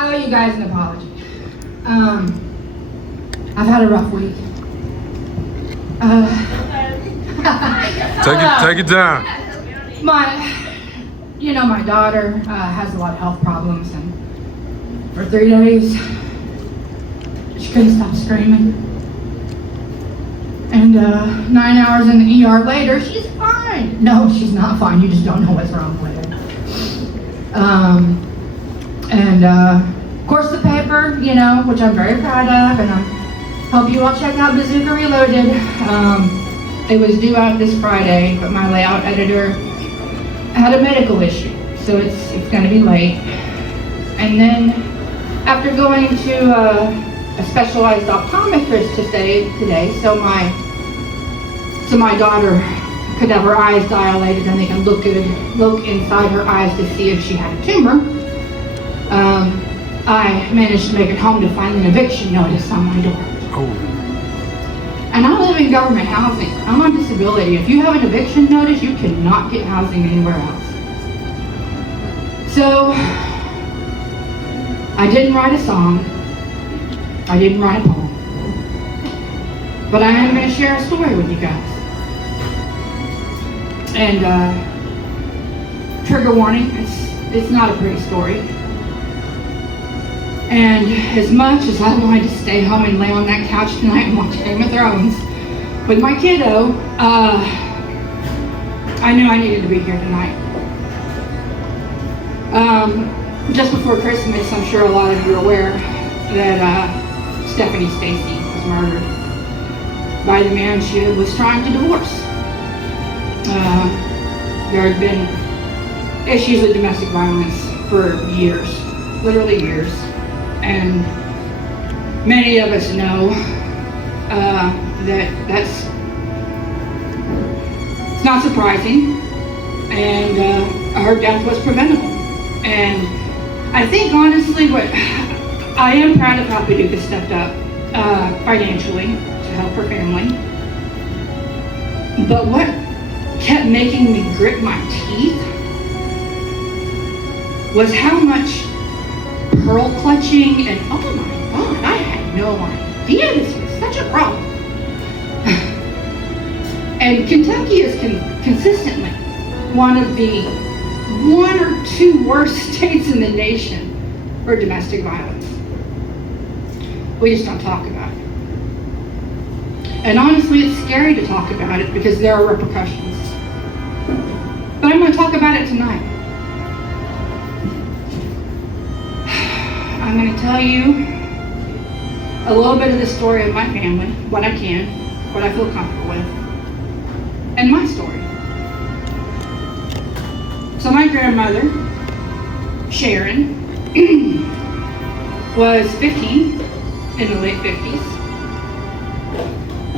I owe you guys an apology. I've had a rough week. Take it down. My daughter has a lot of health problems, and for 3 days, she couldn't stop screaming. And 9 hours in the ER later, she's fine. No, she's not fine. You just don't know what's wrong with her. Of course, the paper, which I'm very proud of, and I hope you all check out Bazooka Reloaded. It was due out this Friday, but my layout editor had a medical issue, so it's going to be late. And then, after going to a specialized optometrist today, so my daughter could have her eyes dilated and they can look inside her eyes to see if she had a tumor. I managed to make it home to find an eviction notice on my door. Oh. And I live in government housing. I'm on disability. If you have an eviction notice, you cannot get housing anywhere else. So, I didn't write a song. I didn't write a poem. But I am going to share a story with you guys. And, trigger warning, it's not a pretty story. And as much as I wanted to stay home and lay on that couch tonight and watch Game of Thrones with my kiddo, I knew I needed to be here tonight. Just before Christmas, I'm sure a lot of you are aware that Stephanie Stacy was murdered by the man she was trying to divorce. There had been issues with domestic violence for years, literally years. And many of us know that's it's not surprising, and her death was preventable. And I think honestly, I am proud of how Paducah stepped up financially to help her family. But what kept making me grit my teeth was how much pearl clutching and, oh my God, I had no idea this was such a problem. And Kentucky is consistently one of the 1 or 2 worst states in the nation for domestic violence. We just don't talk about it. And honestly, it's scary to talk about it because there are repercussions. But I'm going to talk about it tonight. I'm going to tell you a little bit of the story of my family, what I can, what I feel comfortable with, and my story. So my grandmother, Sharon, was 15 in the late 50s,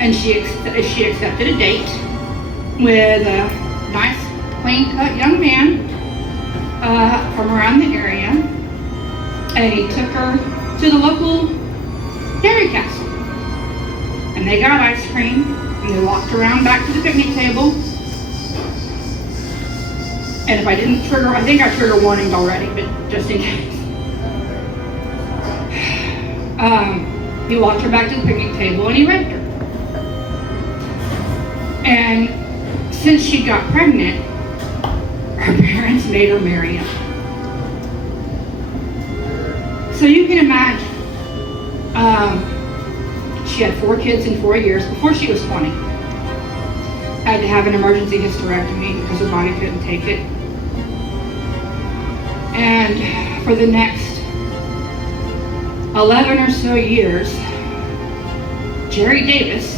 and she accepted a date with a nice, plain-cut young man from around the area. And he took her to the local dairy castle. And they got ice cream, and they walked around back to the picnic table. And if I didn't trigger, I think I trigger warnings already, but just in case. He walked her back to the picnic table and he raped her. And since she got pregnant, her parents made her marry him. So you can imagine, she had 4 kids in 4 years before she was 20. Had to have an emergency hysterectomy because her body couldn't take it. And for the next 11 or so years, Jerry Davis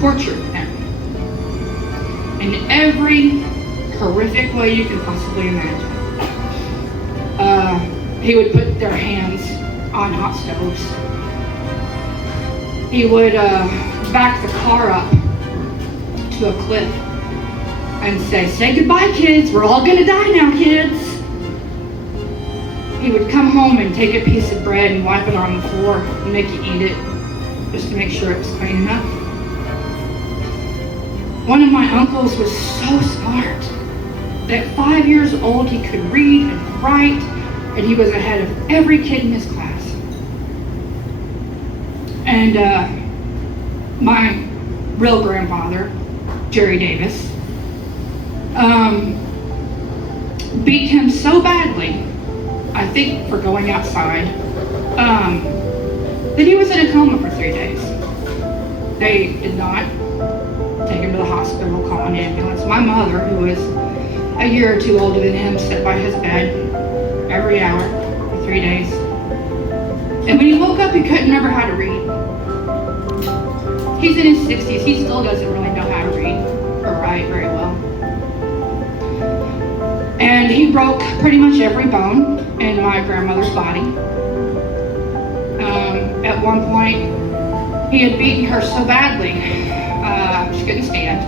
tortured them in every horrific way you can possibly imagine. He would put their hands on hot stoves. He would back the car up to a cliff and say goodbye, kids. We're all gonna die now, kids. He would come home and take a piece of bread and wipe it on the floor and make you eat it just to make sure it was clean enough. One of my uncles was so smart that at 5 years old he could read and write and he was ahead of every kid in his class. And my real grandfather, Jerry Davis, beat him so badly, I think for going outside, that he was in a coma for 3 days. They did not take him to the hospital, call an ambulance. My mother, who was a year or two older than him, sat by his bed every hour for 3 days. And when he woke up, he couldn't remember how to read. He's in his 60s. He still doesn't really know how to read or write very well. And he broke pretty much every bone in my grandmother's body. At one point, he had beaten her so badly, she couldn't stand.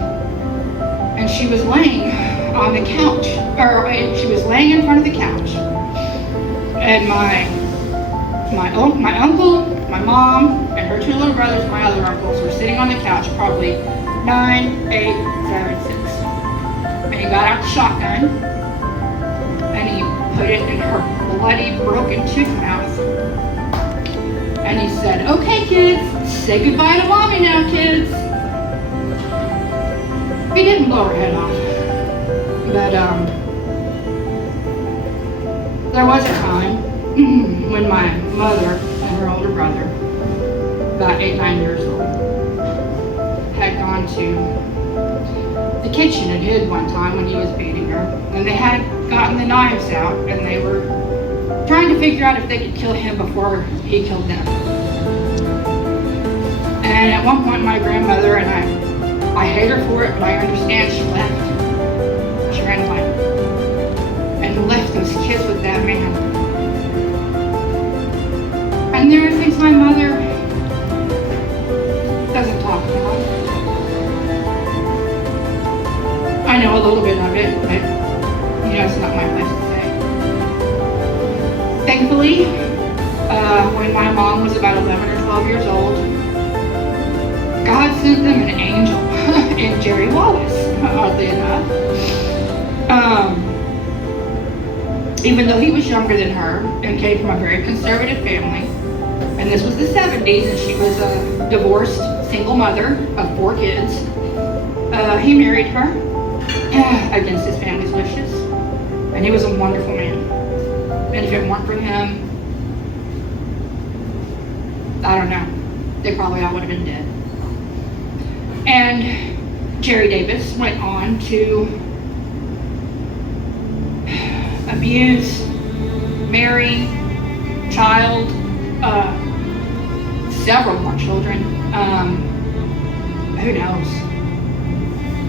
And she was laying on the couch, or she was laying in front of the couch. And my uncle, my mom, and her 2 little brothers, my other uncles, were sitting on the couch, probably 9, 8, 7, 6. And he got out the shotgun, and he put it in her bloody, broken tooth mouth. And he said, "Okay, kids, say goodbye to mommy now, kids." He didn't blow her head off. But there was a time when my mother and her older brother, about 8, 9 years old, had gone to the kitchen and hid one time when he was beating her. And they had gotten the knives out, and they were trying to figure out if they could kill him before he killed them. And at one point, my grandmother, and I hate her for it, but I understand, she left. She ran away and left those kids with that man. And there are things my mother doesn't talk about. I know a little bit of it, but it's not my place to say. Thankfully, when my mom was about 11 or 12 years old, God sent them an angel in Jerry Wallace, oddly enough. Even though he was younger than her and came from a very conservative family, and this was the 70s, and she was a divorced single mother of 4 kids, he married her against his family's wishes, and he was a wonderful man. And if it weren't for him, I don't know, they probably all would have been dead. And Jerry Davis went on to abuse, marry, child, several more children, who knows.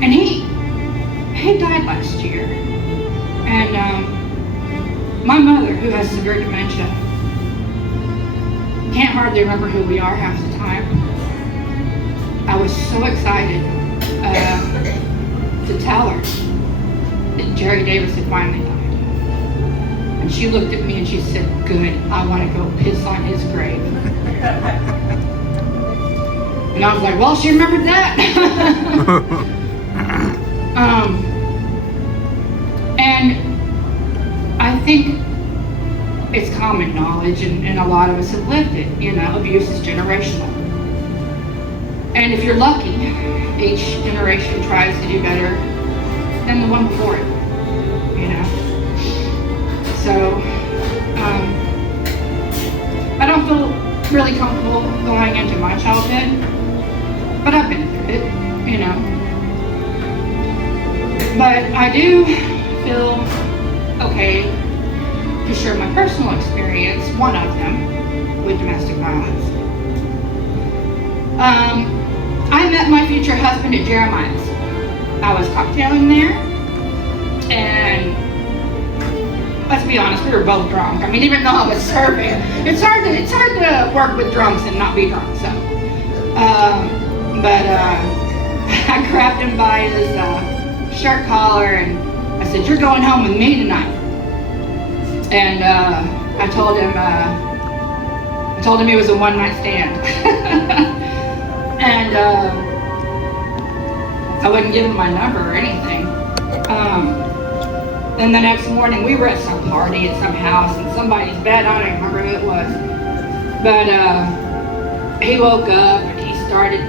And he died last year. And my mother, who has severe dementia, can't hardly remember who we are half the time. I was so excited to tell her that Jerry Davis had finally died. And she looked at me and she said, "Good, I want to go piss on his grave." And I was like, well, she remembered that. And I think it's common knowledge, and a lot of us have lived it, abuse is generational. And if you're lucky, each generation tries to do better than the one before it, So, I don't feel really comfortable going into my childhood, but I've been through it, But I do feel okay to share my personal experience, one of them, with domestic violence. I met my future husband at Jeremiah's. I was cocktailing there, and let's be honest, we were both drunk. I mean, even though I was serving, it's hard to work with drunks and not be drunk. So, but I grabbed him by his shirt collar and I said, "You're going home with me tonight." And I told him it was a one-night stand. And I wouldn't give him my number or anything. Then the next morning, we were at some party at some house in somebody's bed. I don't even remember who it was. But he woke up and he started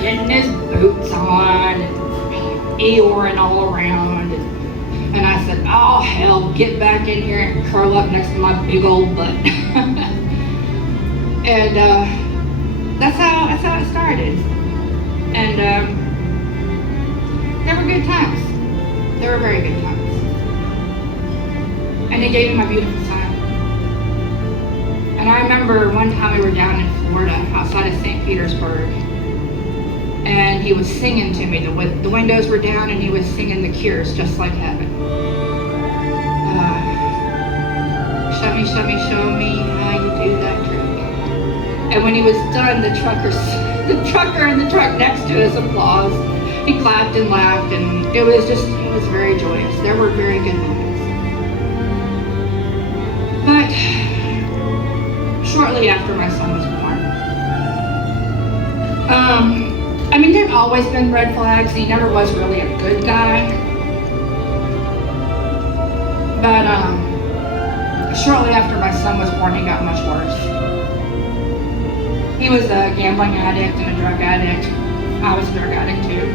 getting his boots on and Eeyoring all around. And I said, oh hell, get back in here and curl up next to my big old butt. And that's how it started. And they were good times. They were very good times. And he gave me my beautiful smile. And I remember one time we were down in Florida, outside of St. Petersburg, and he was singing to me. The windows were down, and he was singing The Cure's Just Like Heaven. Show me, show me, show me how you do that trick. And when he was done, the trucker in the truck next to us applauded. He clapped and laughed, and it was very joyous. There were very good moments. But shortly after my son was born, I mean, there'd always been red flags. He never was really a good guy. But shortly after my son was born, he got much worse. He was a gambling addict and a drug addict. I was a drug addict too.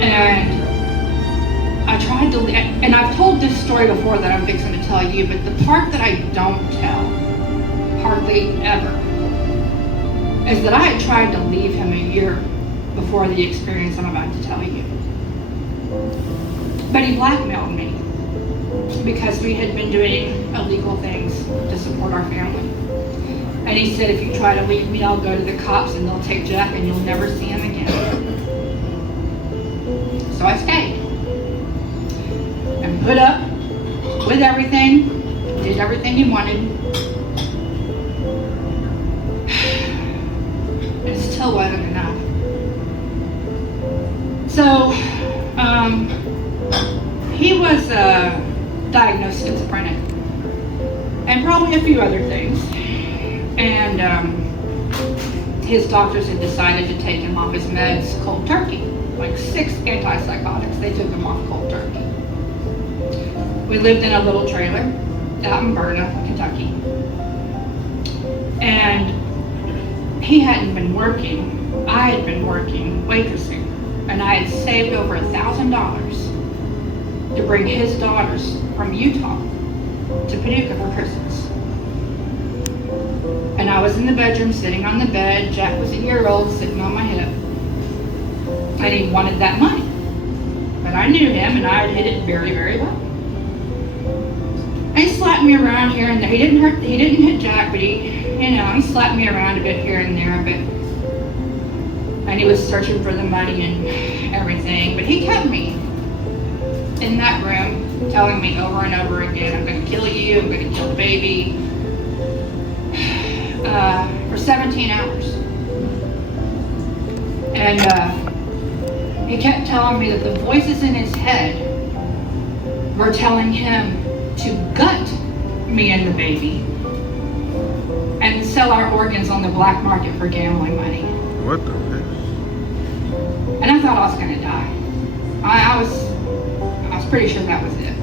And I tried to, and I've told this story before that I'm fixing to tell you, but the part that I don't tell, hardly ever, is that I had tried to leave him a year before the experience I'm about to tell you. But he blackmailed me because we had been doing illegal things to support our family. And he said, if you try to leave me, I'll go to the cops and they'll take Jack and you'll never see him again. So I stayed and put up with everything, did everything he wanted. It still wasn't enough. So, he was diagnosed schizophrenic and probably a few other things. And his doctors had decided to take him off his meds cold turkey, like 6 antipsychotics. They took him off cold turkey. We lived in a little trailer out in Burna, Kentucky. And he hadn't been working. I had been working waitressing, and I had saved over $1,000 to bring his daughters from Utah to Paducah for Christmas. And I was in the bedroom sitting on the bed. Jack was a year old sitting on my hip. And he wanted that money. But I knew him and I had hid it very, very well. And he slapped me around here and there. He didn't hit Jack, but he slapped me around a bit here and there, and he was searching for the money and everything. But he kept me in that room, telling me over and over again, I'm going to kill you, I'm going to kill the baby, for 17 hours. And he kept telling me that the voices in his head were telling him to gut me and the baby and sell our organs on the black market for gambling money. What the heck? And I thought I was going to die. I was pretty sure that was it.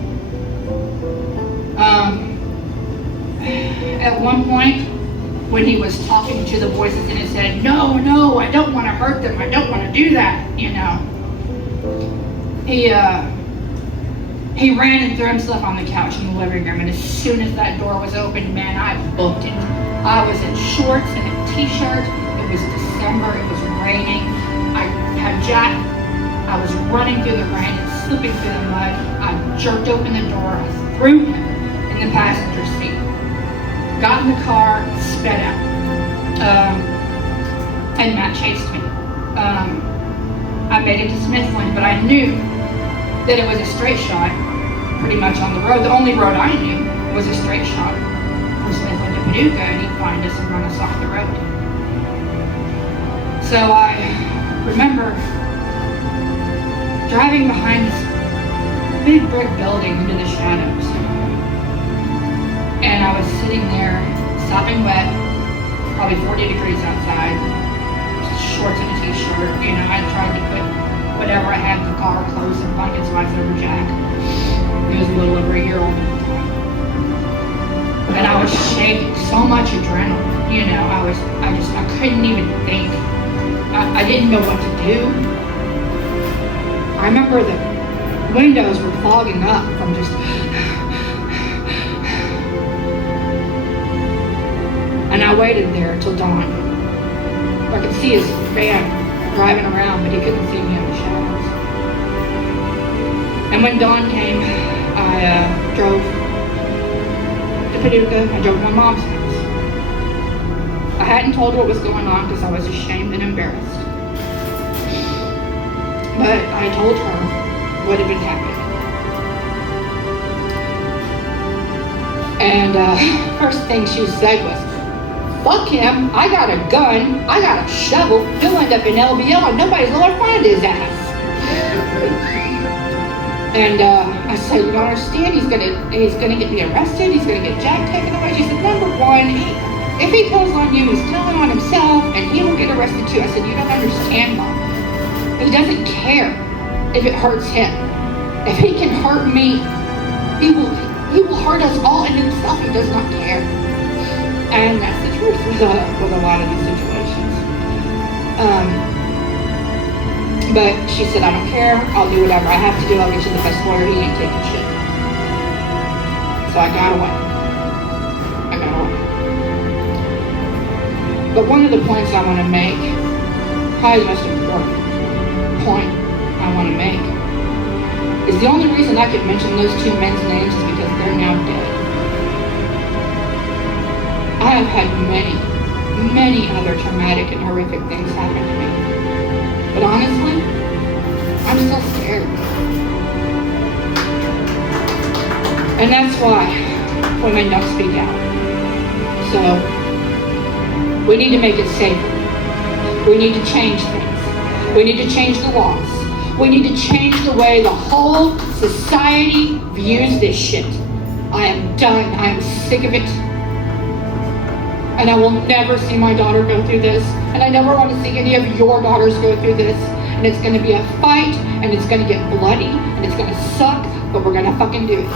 At one point, when he was talking to the voices in his head, no, I don't want to hurt them, I don't want to do that, he ran and threw himself on the couch in the living room, and as soon as that door was open, man, I booked it. I was in shorts and a t-shirt. It was December, it was raining. I had Jack. I was running through the rain and slipping through the mud. I jerked open the door, I threw him in the passenger seat. Got in the car, sped out. And Matt chased me. I made it to Smithland, but I knew that it was a straight shot, pretty much on the road. The only road I knew was a straight shot from Smithland to Paducah, and he'd find us and run us off the road. So I remember driving behind this big brick building into the shadows. And I was sitting there, sopping wet, probably 40 degrees outside, shorts and a t-shirt. I tried to put whatever I had in the car, clothes and blankets, life over Jack. It was a little over a year old at the time. And I was shaking, so much adrenaline, you know, I couldn't even think. I didn't know what to do. I remember the windows were fogging up from just, and I waited there till dawn. I could see his van driving around, but he couldn't see me in the shadows. And when dawn came, I drove to Paducah. I drove to my mom's house. I hadn't told her what was going on because I was ashamed and embarrassed. But I told her what had been happening. And first thing she said was, "Fuck him, I got a gun, I got a shovel, he'll end up in LBL and nobody's gonna find his ass." And I said, "You don't understand, he's gonna get me arrested, he's gonna get Jack taken away." She said, "Number one, if he tells on you, he's telling on himself and he will get arrested too." I said, "You don't understand, Mom. He doesn't care if it hurts him. If he can hurt me, he will hurt us all, and himself he does not care." And that's the truth with a lot of these situations. But she said, "I don't care, I'll do whatever I have to do, I'll get you the best lawyer, he ain't taking shit." So I got away. But one of the points I want to make, probably the most important point I want to make, is the only reason I could mention those two men's names is because they're now dead. I have had many, many other traumatic and horrific things happen to me. But honestly, I'm still scared. And that's why women don't speak out. So, we need to make it safer. We need to change things. We need to change the laws. We need to change the way the whole society views this shit. I am done. I am sick of it. And I will never see my daughter go through this. And I never want to see any of your daughters go through this. And it's going to be a fight, and it's going to get bloody, and it's going to suck, but we're going to fucking do it.